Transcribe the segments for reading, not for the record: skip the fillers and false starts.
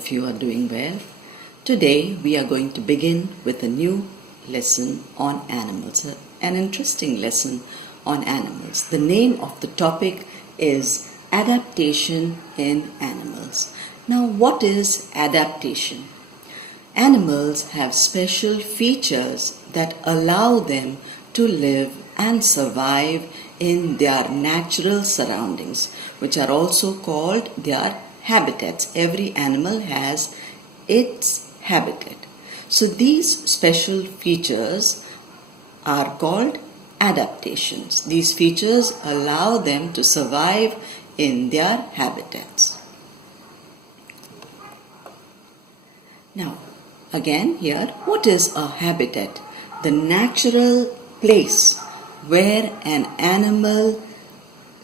of you are doing well. Today we are going to begin with a new lesson on animals, an interesting lesson on animals. The name of the topic is Adaptation in Animals. Now, what is adaptation? Animals have special features that allow them to live and survive in their natural surroundings, which are also called their habitats. Every animal has its habitat. So these special features are called adaptations. These features allow them to survive in their habitats. Now, again here, what is a habitat? The natural place where an animal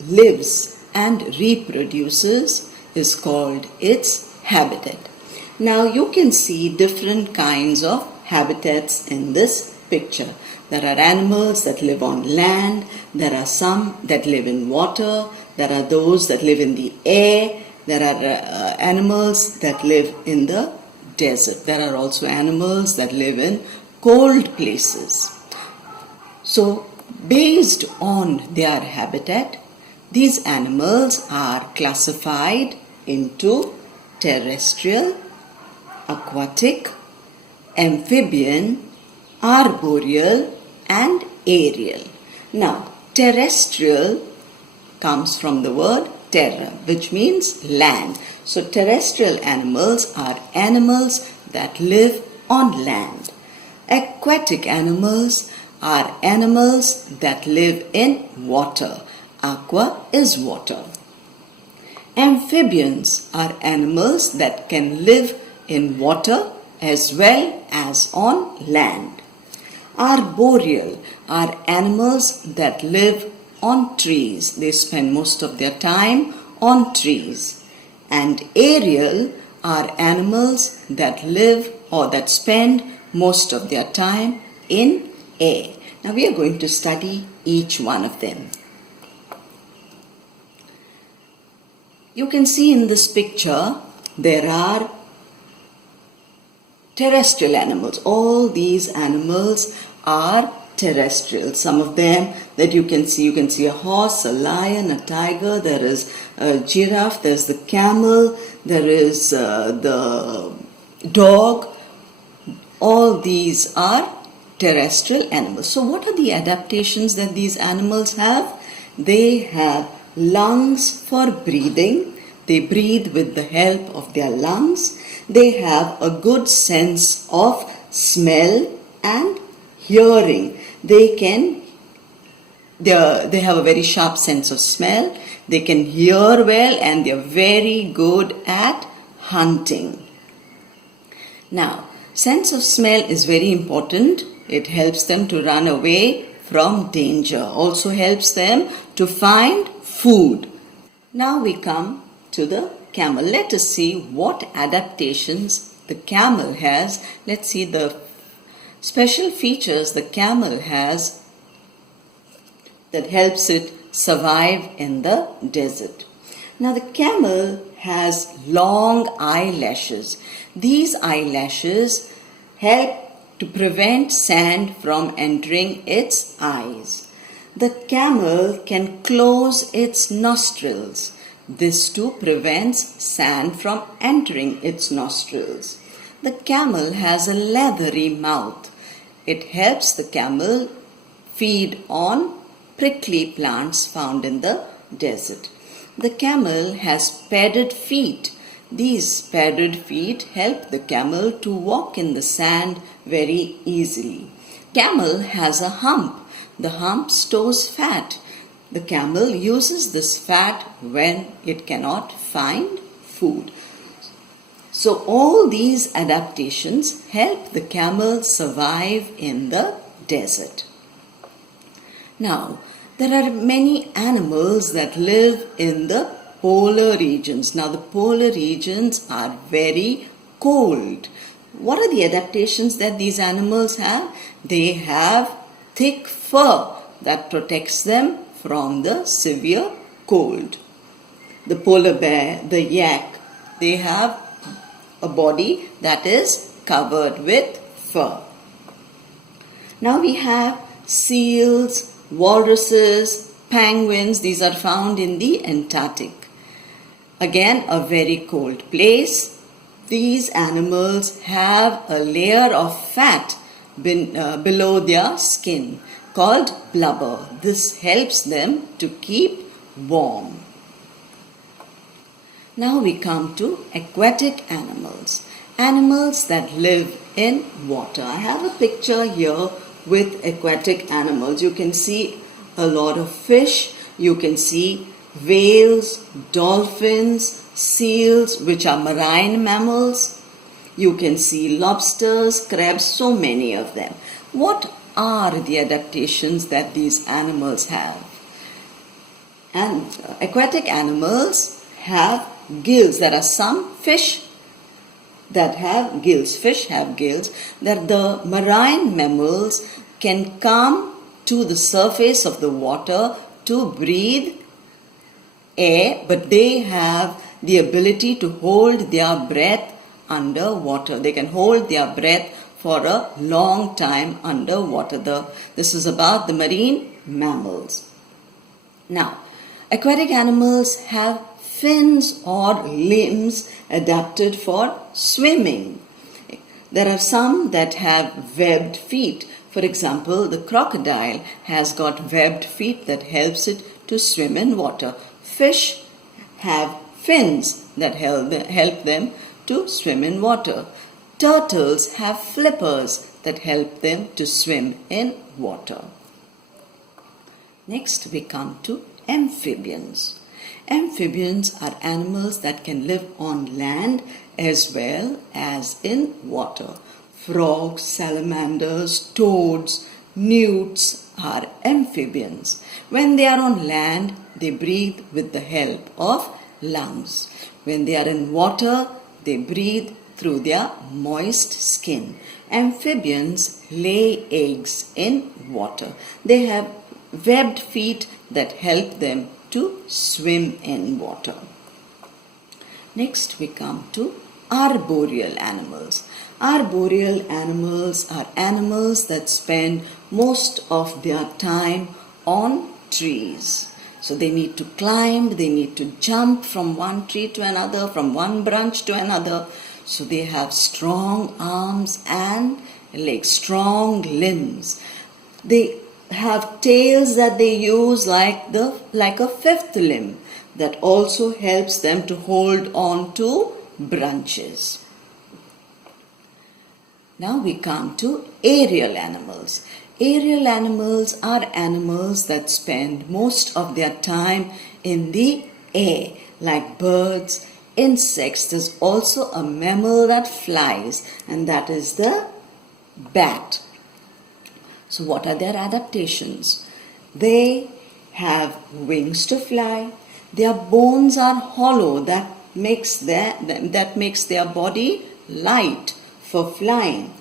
lives and reproduces is called its habitat. Now you can see different kinds of habitats in this picture. There are animals that live on land, there are some that live in water, there are those that live in the air, there are animals that live in the desert. There are also animals that live in cold places. So, based on their habitat, these animals are classified into terrestrial, aquatic, amphibian, arboreal and aerial. Now, terrestrial comes from the word terra, which means land. So, terrestrial animals are animals that live on land. Aquatic animals are animals that live in water. Aqua is water. Amphibians are animals that can live in water as well as on land. Arboreal are animals that live on trees. They spend most of their time on trees. And aerial are animals that live or that spend most of their time in air. Now we are going to study each one of them. You can see in this picture there are terrestrial animals. All these animals are terrestrial. Some of them that you can see a horse, a lion, a tiger, there is a giraffe, there's the camel, there is the dog. All these are terrestrial animals. So what are the adaptations that these animals have? They have lungs for breathing. They breathe with the help of their lungs. They have a good sense of smell and hearing. They have a very sharp sense of smell. They can hear well and they are very good at hunting. Now, sense of smell is very important. It helps them to run away from danger. Also helps them to find food. Now we come to the camel. Let us see what adaptations the camel has. Let's see the special features the camel has that helps it survive in the desert. Now the camel has long eyelashes. These eyelashes help to prevent sand from entering its eyes. The camel can close its nostrils. This too prevents sand from entering its nostrils. The camel has a leathery mouth. It helps the camel feed on prickly plants found in the desert. The camel has padded feet. These padded feet help the camel to walk in the sand very easily. Camel has a hump. The hump stores fat. The camel uses this fat when it cannot find food. So all these adaptations help the camel survive in the desert. Now, there are many animals that live in the polar regions. Now, the polar regions are very cold. What are the adaptations that these animals have? They have thick fur that protects them from the severe cold. The polar bear, the yak, they have a body that is covered with fur. Now we have seals, walruses, penguins. These are found in the Antarctic. Again, a very cold place. These animals have a layer of fat below their skin called blubber. This helps them to keep warm. Now we come to aquatic animals. Animals that live in water. I have a picture here with aquatic animals. You can see a lot of fish. You can see whales, dolphins, seals, which are marine mammals. You can see lobsters, crabs, so many of them. What are the adaptations that these animals have? And aquatic animals have gills. There are some fish that have gills. Fish have gills. That the marine mammals can come to the surface of the water to breathe air, but they have the ability to hold their breath underwater. They can hold their breath for a long time underwater. This is about the marine mammals. Now, aquatic animals have fins or limbs adapted for swimming. There are some that have webbed feet. For example, the crocodile has got webbed feet that helps it to swim in water. Fish have fins that help them to swim in water. Turtles have flippers that help them to swim in water. Next we come to amphibians. Amphibians are animals that can live on land as well as in water. Frogs, salamanders, toads, newts are amphibians. When they are on land, they breathe with the help of lungs. When they are in water, they breathe through their moist skin. Amphibians lay eggs in water. They have webbed feet that help them to swim in water. Next we come to arboreal animals. Arboreal animals are animals that spend most of their time on trees. So they need to climb, they need to jump from one tree to another, from one branch to another. So they have strong arms and legs, strong limbs. They have tails that they use like a fifth limb that also helps them to hold on to branches. Now we come to aerial animals. Aerial animals are animals that spend most of their time in the air, like birds, insects. There's also a mammal that flies, and that is the bat. So what are their adaptations? They have wings to fly. Their bones are hollow. That makes their body light for flying.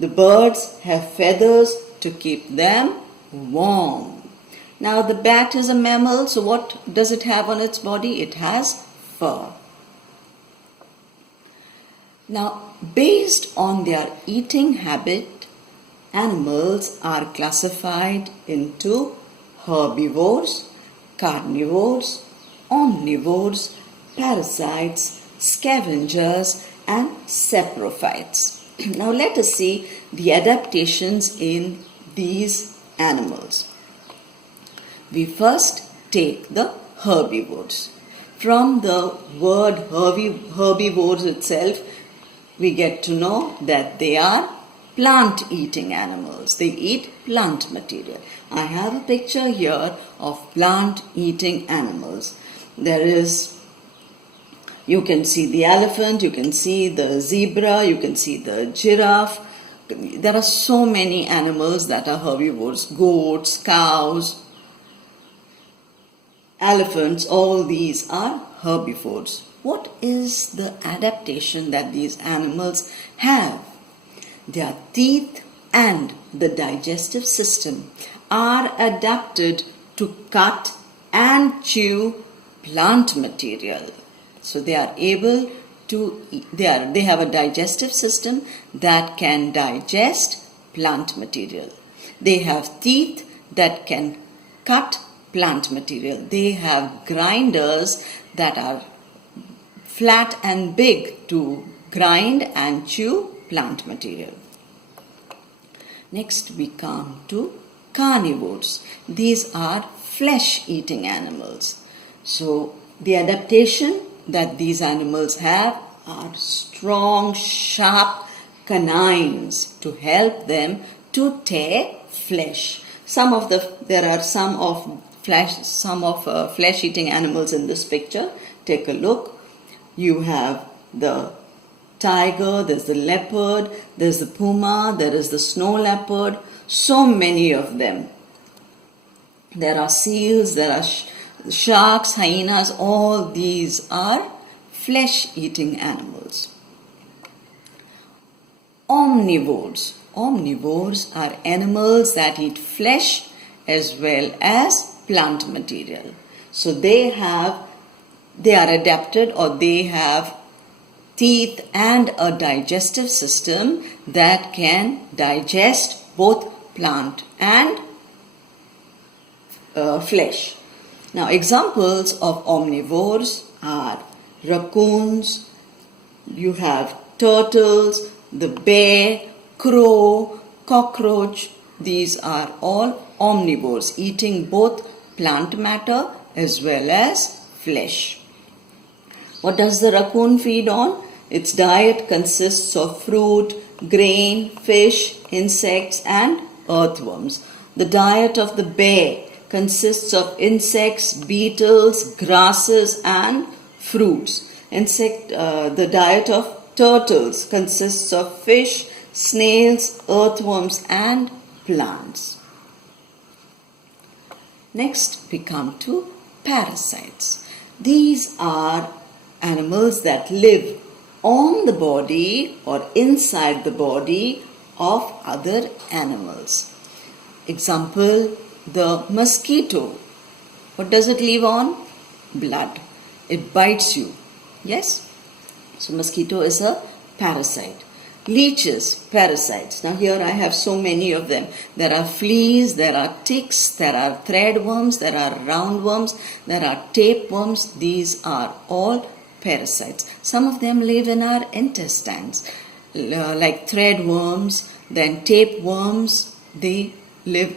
The birds have feathers to keep them warm. Now the bat is a mammal, so what does it have on its body? It has fur. Now, based on their eating habit, animals are classified into herbivores, carnivores, omnivores, parasites, scavengers, and saprophytes. Now let us see the adaptations in these animals. We first take the herbivores. From the word herbivores itself, we get to know that they are plant-eating animals. They eat plant material. I have a picture here of plant-eating animals. You can see the elephant, you can see the zebra, you can see the giraffe. There are so many animals that are herbivores. Goats, cows, elephants, all these are herbivores. What is the adaptation that these animals have? Their teeth and the digestive system are adapted to cut and chew plant material. So they are able they have a digestive system that can digest plant material. They have teeth that can cut plant material. They have grinders that are flat and big to grind and chew plant material. Next we come to carnivores. These are flesh-eating animals. So the adaptation that these animals have are strong, sharp canines to help them to tear flesh. There are some of flesh-eating animals in this picture. Take a look. You have the tiger, there's the leopard, there's the puma, there is the snow leopard. So many of them. There are seals, there are sharks, hyenas. All these are flesh-eating animals. Omnivores. Omnivores are animals that eat flesh as well as plant material. So they are adapted, or they have teeth and a digestive system that can digest both plant and flesh. Now, examples of omnivores are raccoons, you have turtles, the bear, crow, cockroach. These are all omnivores, eating both plant matter as well as flesh. What does the raccoon feed on? Its diet consists of fruit, grain, fish, insects and earthworms. The diet of the bear consists of insects, beetles, grasses and fruits. The diet of turtles consists of fish, snails, earthworms and plants. Next we come to parasites. These are animals that live on the body or inside the body of other animals. Example, the mosquito. What does it live on? Blood. It bites you. Yes? So mosquito is a parasite. Leeches, parasites. Now here I have so many of them. There are fleas, there are ticks, there are threadworms, there are roundworms, there are tapeworms. These are all parasites. Some of them live in our intestines, like threadworms, then tapeworms. They live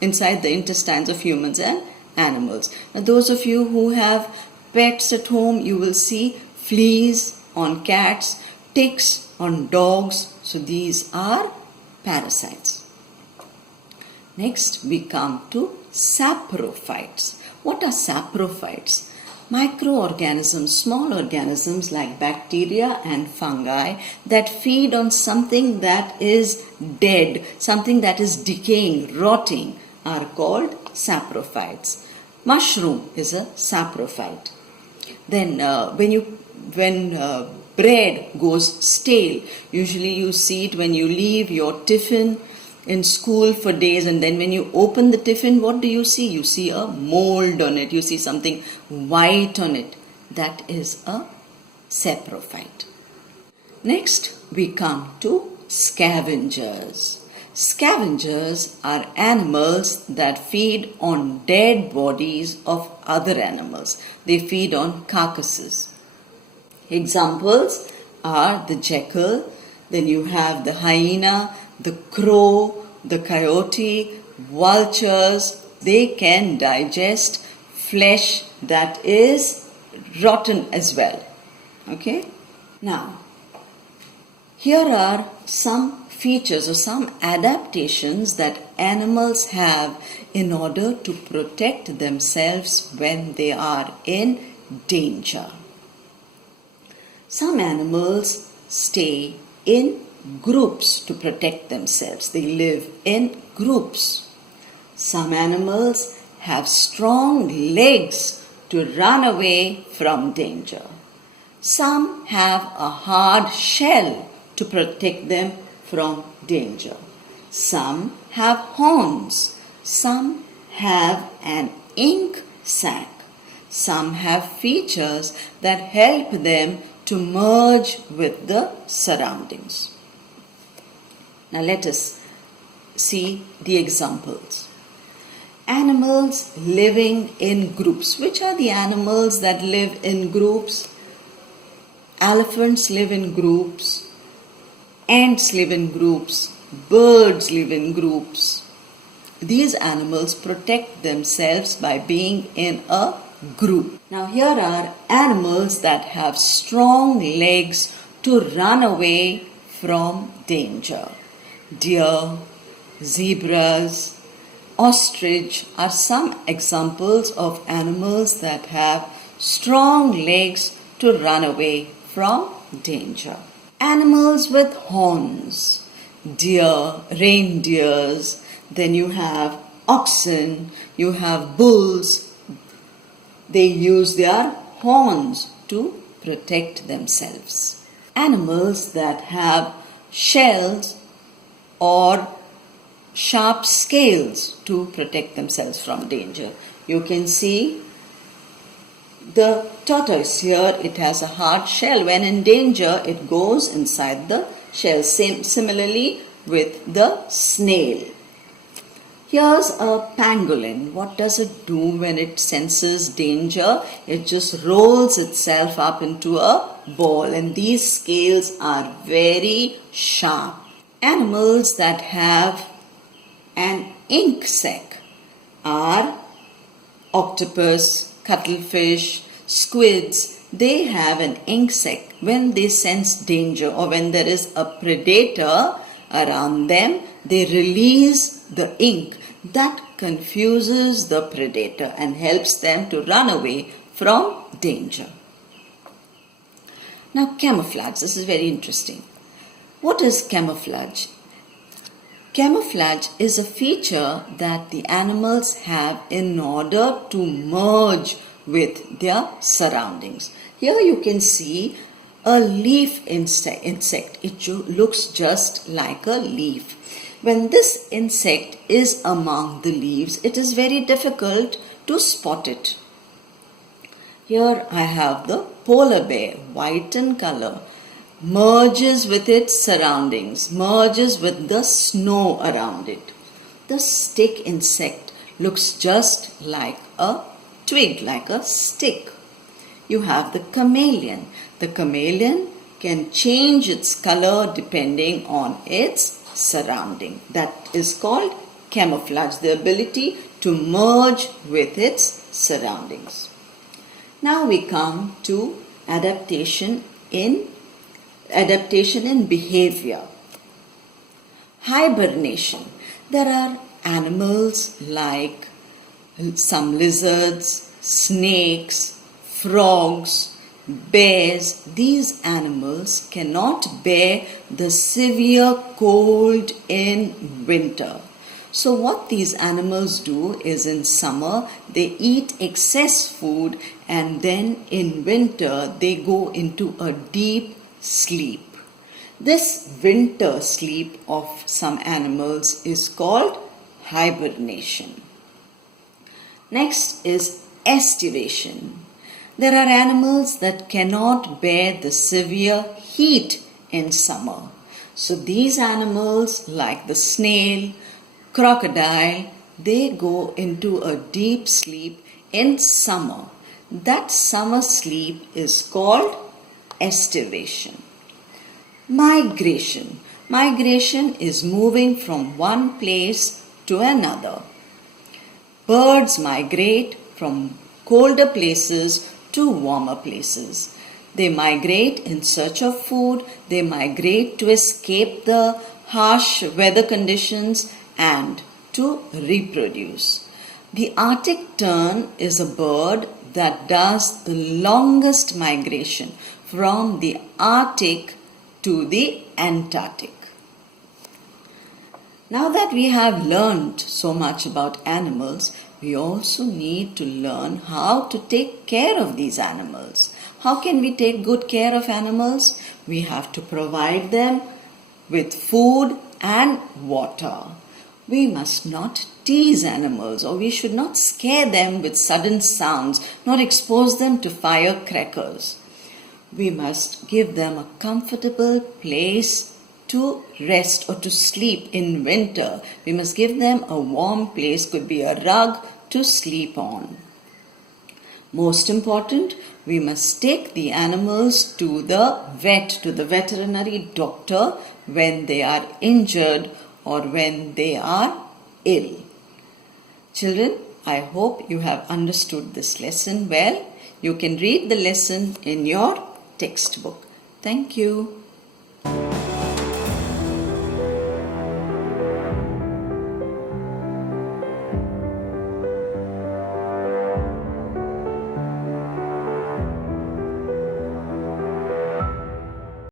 inside the intestines of humans and animals. Now those of you who have pets at home, you will see fleas on cats, ticks on dogs. So these are parasites. Next we come to saprophytes. What are saprophytes? Microorganisms, small organisms like bacteria and fungi that feed on something that is dead, something that is decaying, rotting, are called saprophytes. Mushroom is a saprophyte. Then when bread goes stale, usually you see it when you leave your tiffin in school for days, and then when you open the tiffin, what do you see? You see a mold on it. You see something white on it. That is a saprophyte. Next, we come to scavengers. Scavengers are animals that feed on dead bodies of other animals. They feed on carcasses. Examples are the jackal, then you have the hyena, the crow, the coyote, vultures. They can digest flesh that is rotten as well. Okay? Now, here are some features or some adaptations that animals have in order to protect themselves when they are in danger. Some animals stay in groups to protect themselves. They live in groups. Some animals have strong legs to run away from danger. Some have a hard shell to protect them from danger. Some have horns. Some have an ink sac. Some have features that help them to merge with the surroundings. Now let us see the examples. Animals living in groups. Which are the animals that live in groups? Elephants live in groups, ants live in groups, birds live in groups. These animals protect themselves by being in a group. Now here are animals that have strong legs to run away from danger. Deer, zebras, ostrich are some examples of animals that have strong legs to run away from danger. Animals with horns, deer, reindeers, then you have oxen, you have bulls. They use their horns to protect themselves. Animals that have shells or sharp scales to protect themselves from danger. You can see the tortoise here, it has a hard shell. When in danger, it goes inside the shell. Similarly with the snail. Here's a pangolin. What does it do when it senses danger? It just rolls itself up into a ball, and these scales are very sharp. Animals that have an ink sac are octopus, cuttlefish, squids. They have an ink sac. When they sense danger or when there is a predator around them, they release the ink that confuses the predator and helps them to run away from danger. Now camouflage. This is very interesting. What is camouflage? Camouflage is a feature that the animals have in order to merge with their surroundings. Here you can see a leaf insect. It looks just like a leaf. When this insect is among the leaves, it is very difficult to spot it. Here I have the polar bear, white in color, merges with its surroundings, merges with the snow around it. The stick insect looks just like a twig, like a stick. You have the chameleon. The chameleon can change its color depending on its surrounding. That is called camouflage, the ability to merge with its surroundings. Now we come to adaptation in behavior. Hibernation. There are animals like some lizards, snakes, frogs, bears. These animals cannot bear the severe cold in winter. So what these animals do is in summer they eat excess food, and then in winter they go into a deep sleep. This winter sleep of some animals is called hibernation. Next is estivation. There are animals that cannot bear the severe heat in summer. So these animals like the snail, crocodile, they go into a deep sleep in summer. That summer sleep is called estivation. Migration. Migration is moving from one place to another. Birds migrate from colder places to warmer places. They migrate in search of food. They migrate to escape the harsh weather conditions and to reproduce. The Arctic tern is a bird that does the longest migration from the Arctic to the Antarctic. Now that we have learned so much about animals, we also need to learn how to take care of these animals. How can we take good care of animals? We have to provide them with food and water. We must not tease animals, or we should not scare them with sudden sounds, nor expose them to firecrackers. we must give them a comfortable place to rest or to sleep in winter. We must give them a warm place, could be a rug to sleep on. Most important, we must take the animals to the vet, to the veterinary doctor when they are injured or when they are ill. Children, I hope you have understood this lesson well. You can read the lesson in your textbook. Thank you.